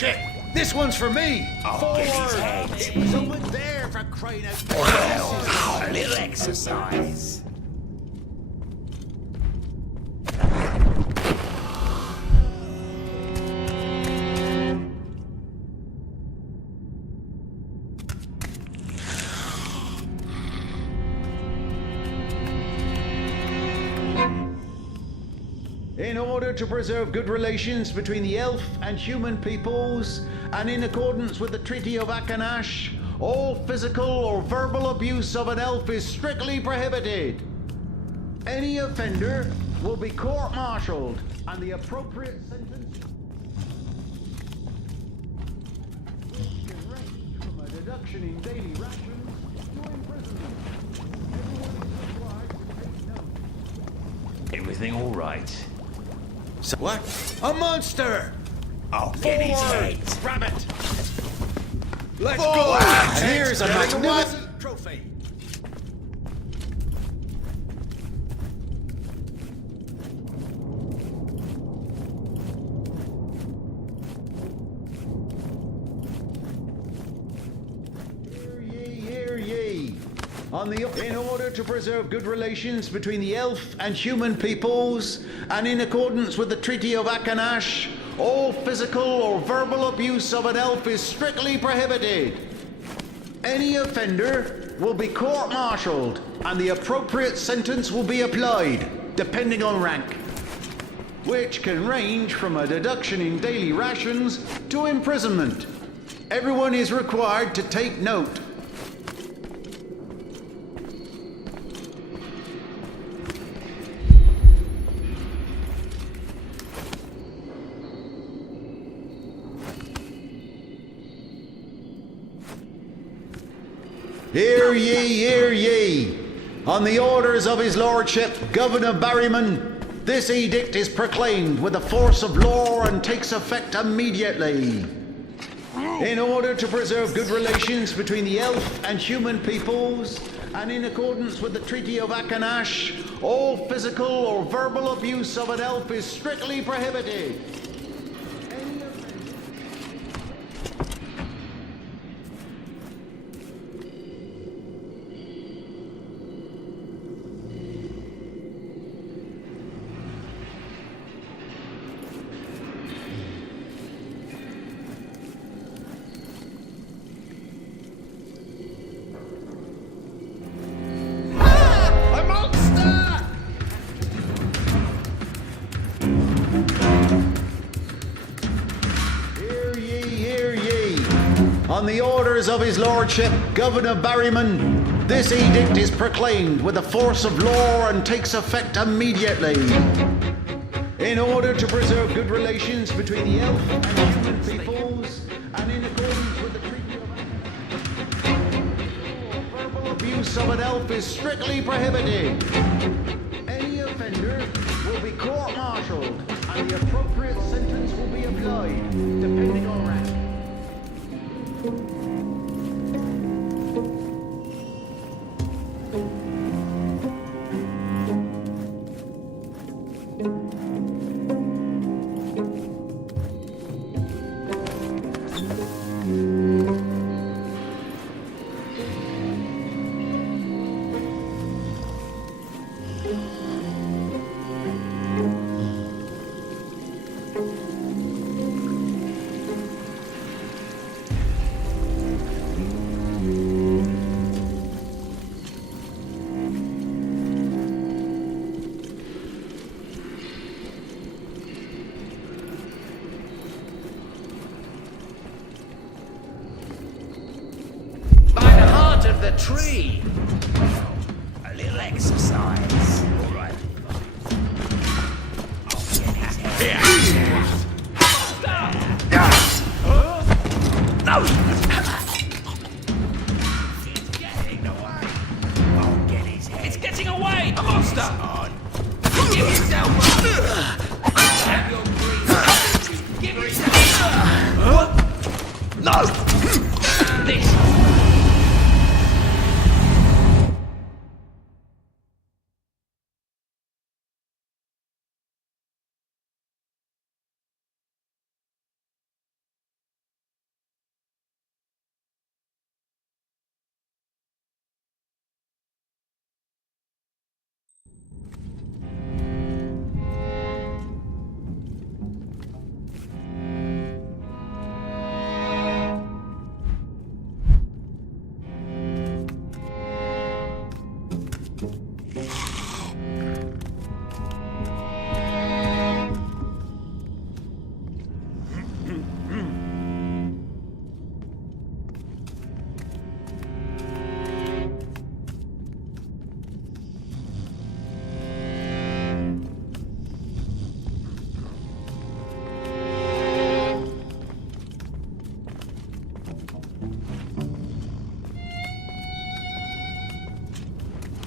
ship. This one's for me. Forward. It was over there for crying out. Well, a little exercise. In order to preserve good relations between the elf and human peoples, and in accordance with the Treaty of Akanash, all physical or verbal abuse of an elf is strictly prohibited. Any offender will be court-martialed, and the appropriate sentence which can range from a deduction in daily rations to imprisonment. Everyone is required to take note. Everything all right? So what? A monster! I'll get his head. Grab it! Let's Forward! go! Here's a magnificent trophy! Hear ye! In order to preserve good relations between the elf and human peoples, and in accordance with the Treaty of Akanash, all physical or verbal abuse of an elf is strictly prohibited. Any offender will be court-martialed, and the appropriate sentence will be applied, depending on rank, which can range from a deduction in daily rations to imprisonment. Everyone is required to take note. Hear ye, hear ye! On the orders of his lordship, Governor Barryman, this edict is proclaimed with the force of law and takes effect immediately. In order to preserve good relations between the elf and human peoples, and in accordance with the Treaty of Akanash, all physical or verbal abuse of an elf is strictly prohibited. On the orders of his lordship, Governor Barryman, this edict is proclaimed with the force of law and takes effect immediately. In order to preserve good relations between the elf and human peoples, and in accordance with the Treaty of verbal abuse of an elf is strictly prohibited. Any offender will be court-martialed, and the appropriate sentence will be applied, depending on rank. The tree. Well, a little exercise. All right. I'll get his head. No! It's getting away. I'll get his head. It's getting away! A monster! On. Give yourself up! Have your breath. Give yourself up! No! This.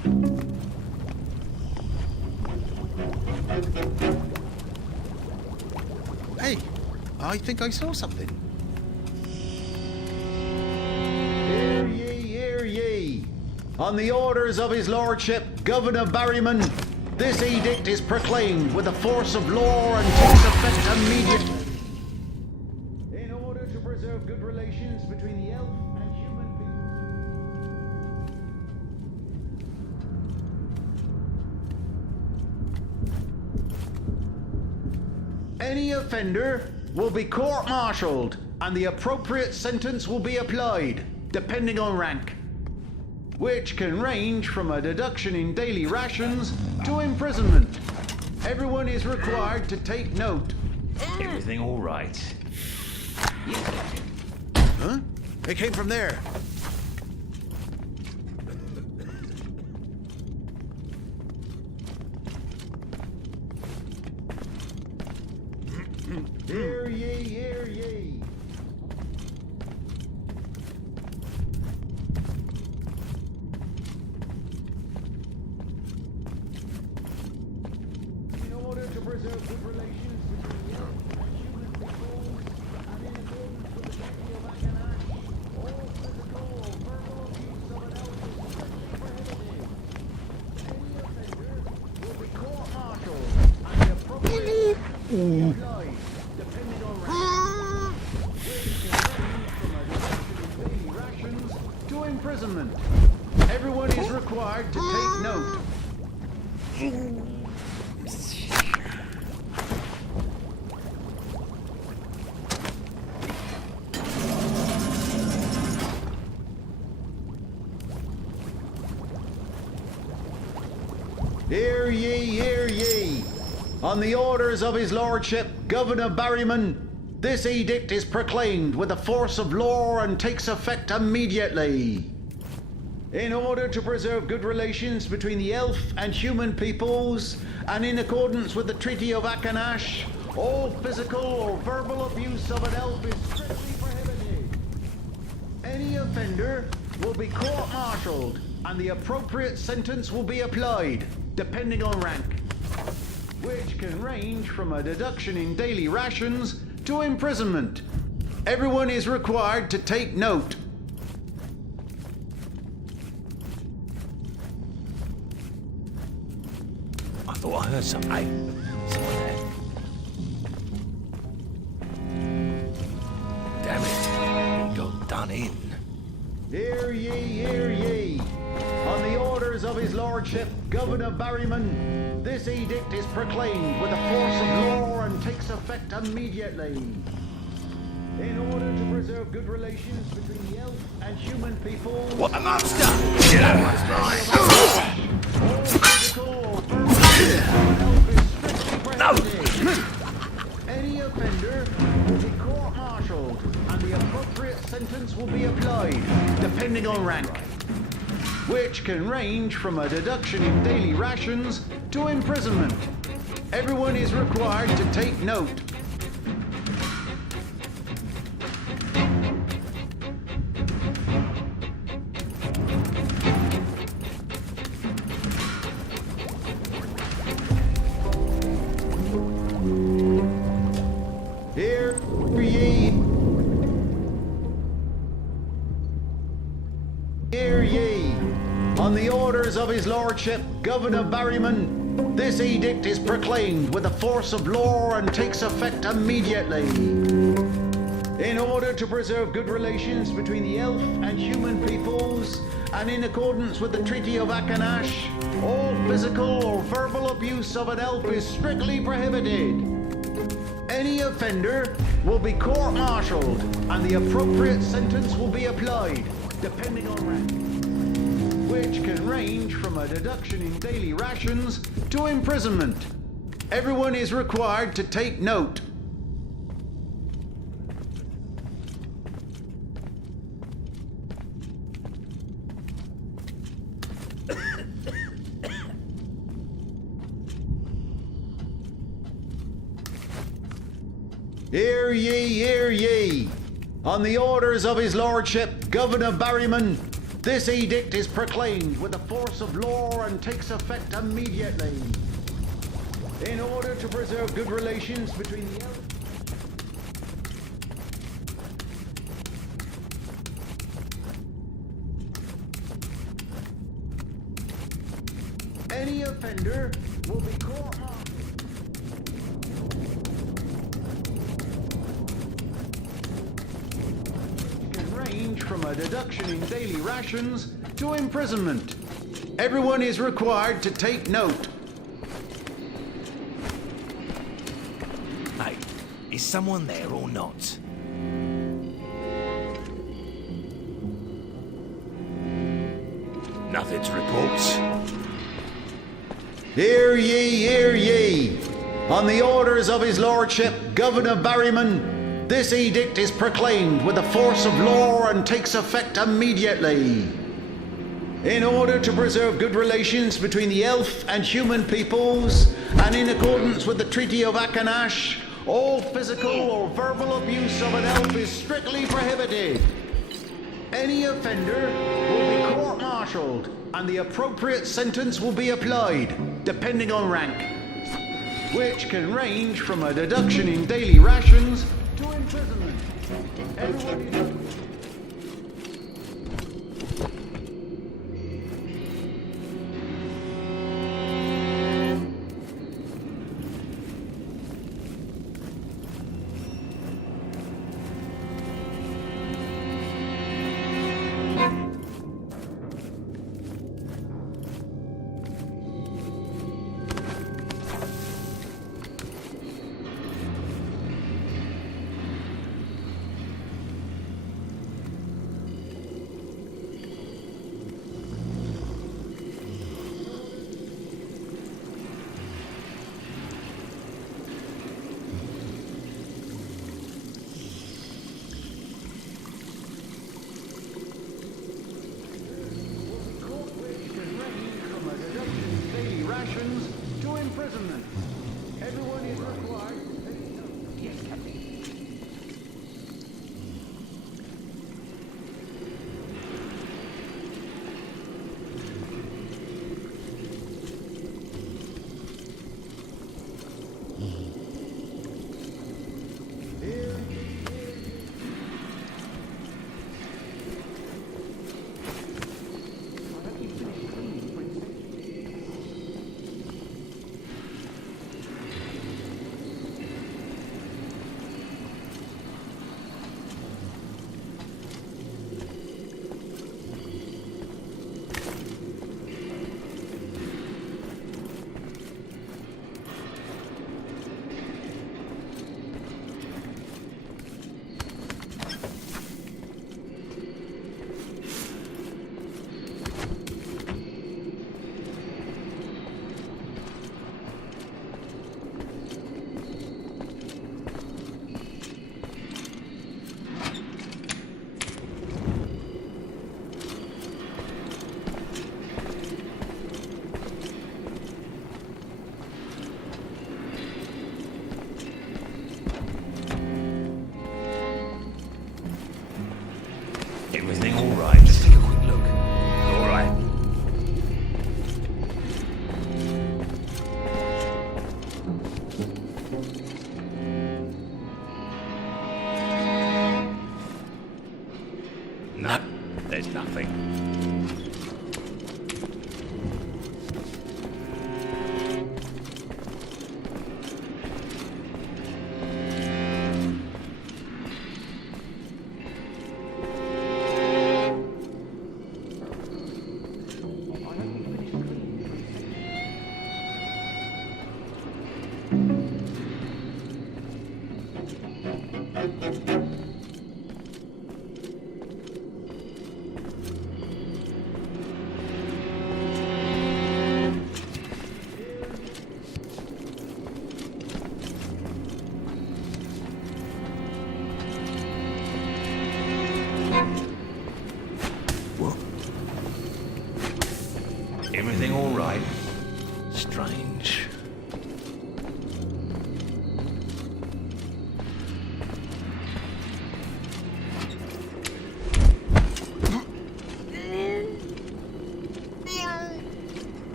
Hey, I think I saw something. Hear ye, hear ye. On the orders of his lordship, Governor Barryman, this edict is proclaimed with the force of law and takes effect immediately. In order to preserve good relations between the elf and human people. Any offender will be court-martialed and the appropriate sentence will be applied, depending on rank, which can range from a deduction in daily rations to imprisonment. Everyone is required to take note. Everything all right? Huh? It came from there. Hear ye, hear ye. In order to preserve good relations between the elf and human peoples, and in accordance with the treaty of Akanash, all physical or verbal abuse of an elf is strictly prohibited. Any offender will be court-martialed and the appropriate sentence will be applied, depending on rank, which can range from a reduction in daily rations to imprisonment. Everyone is required to take note. Hear ye, hear ye. On the orders of his lordship, Governor Barryman, this edict is proclaimed with the force of law and takes effect immediately. In order to preserve good relations between the elf and human peoples, and in accordance with the Treaty of Akanash, all physical or verbal abuse of an elf is strictly prohibited. Any offender will be court-martialed and the appropriate sentence will be applied, depending on rank, which can range from a deduction in daily rations to imprisonment. Everyone is required to take note. I thought I heard something. Someone there. Damn it. He got done in. Hear ye, hear ye. On the orders of his lordship, Governor Barryman, this edict is proclaimed with the force of law and takes effect immediately. In order to preserve good relations between the elf and human peoples... What a monster! Get out of my all physical or verbal abuse of an elf is strictly prohibited. Any offender will be court-martialed and the appropriate sentence will be applied, depending on rank, which can range from a deduction in daily rations to imprisonment. Everyone is required to take note. Hear ye. Hear ye. On the orders of his lordship, Governor Barryman, this edict is proclaimed with the force of law and takes effect immediately. In order to preserve good relations between the elf and human peoples, and in accordance with the Treaty of Akanash, all physical or verbal abuse of an elf is strictly prohibited. Any offender will be court-martialed and the appropriate sentence will be applied, depending on rank, which can range from a deduction in daily rations to imprisonment. Everyone is required to take note. Hear ye, hear ye. On the orders of his lordship, Governor Barryman, This edict is proclaimed with the force of law and takes effect immediately. In order to preserve good relations between the elf... Any offender will be court-martialed. Can range from a deduction in daily rations to imprisonment. Everyone is required to take note. Hey, is someone there or not? Nothing to report. Hear ye, hear ye! On the orders of his lordship, Governor Barryman, this edict is proclaimed with the force of law and takes effect immediately. In order to preserve good relations between the elf and human peoples, and in accordance with the Treaty of Akanash, all physical or verbal abuse of an elf is strictly prohibited. Any offender will be court-martialed, and the appropriate sentence will be applied, depending on rank, which can range from a deduction in daily rations to imprisonment. Everyone... to imprisonment. Everyone is required to take note. Yes, Captain. Everything all right? Just take a quick look. All right. No, there's nothing. Everything all right? Strange.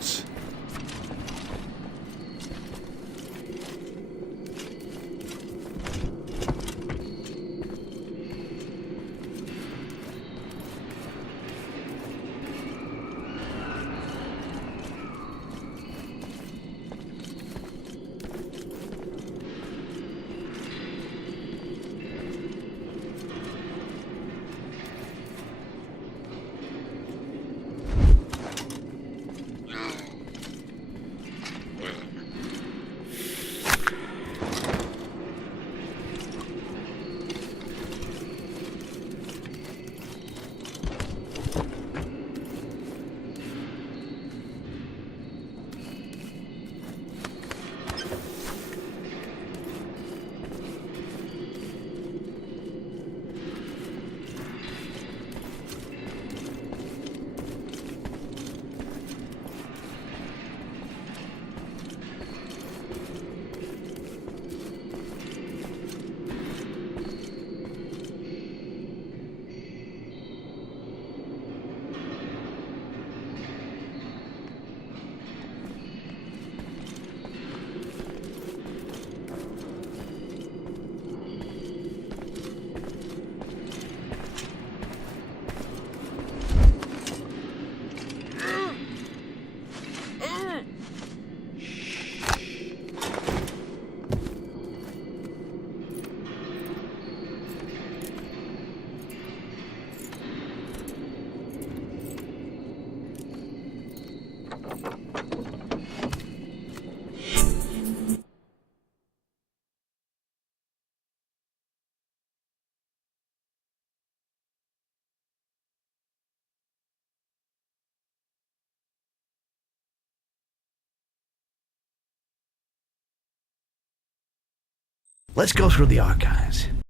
gods. Let's go through the archives.